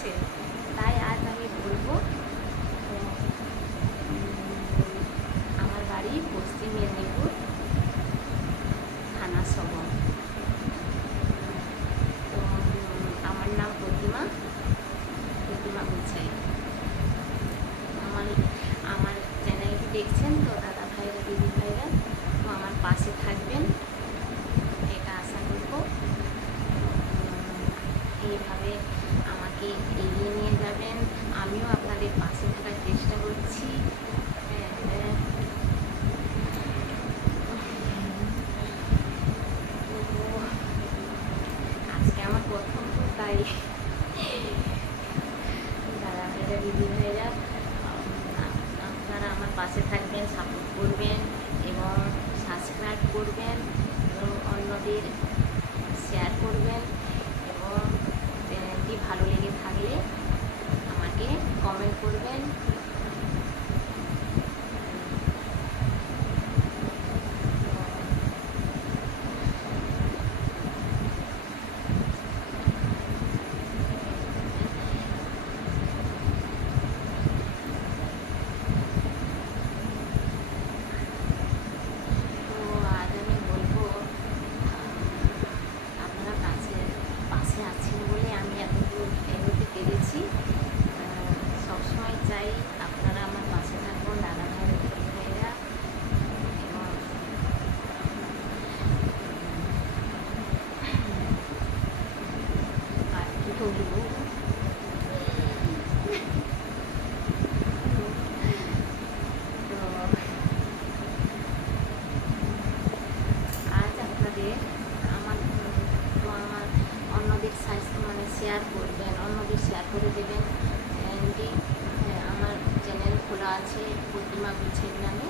আছে, তাই আজ আমি বলবো আমার বাড়ি পশ্চিম মেদিনীপুর, থানা সবং। তো আমার নাম প্রতিমা গুছাই। আমার চ্যানেলটি দেখছেন তো দাদা ভাইরা, দিদি ভাইরা, তো আমার পাশে থাকবেন এটা আশা করব। এইভাবে আমাকে এগিয়ে নিয়ে যাবেন, আমিও আপনাদের পাশে থাকার চেষ্টা করছি। আজকে আমার প্রথম, তো তাই দাদা ভাইরা, দিদি ভাইরা, আপনারা আমার পাশে থাকবেন, সাপোর্ট করবেন এবং সাবস্ক্রাইব করবেন এবং অন্যদের শেয়ার করবেন, এবং চ্যানেলটি ভালো লেগে থাকলে আমাকে কমেন্ট করবেন। আছেন বলে আমি এতদূর এগোতে পেরেছি। সবসময় চাই আপনারা আমার পাশে থাকুন, দাদা ভাইরা, দিদি ভাইরা, এবং আর কি বলবো, তো আজ আপনাদের আমার অন্যদের শেয়ার করবেন, অন্যদের শেয়ার করে দেবেন। আমার চ্যানেল খোলা আছে প্রতিমা গুছাই নামে।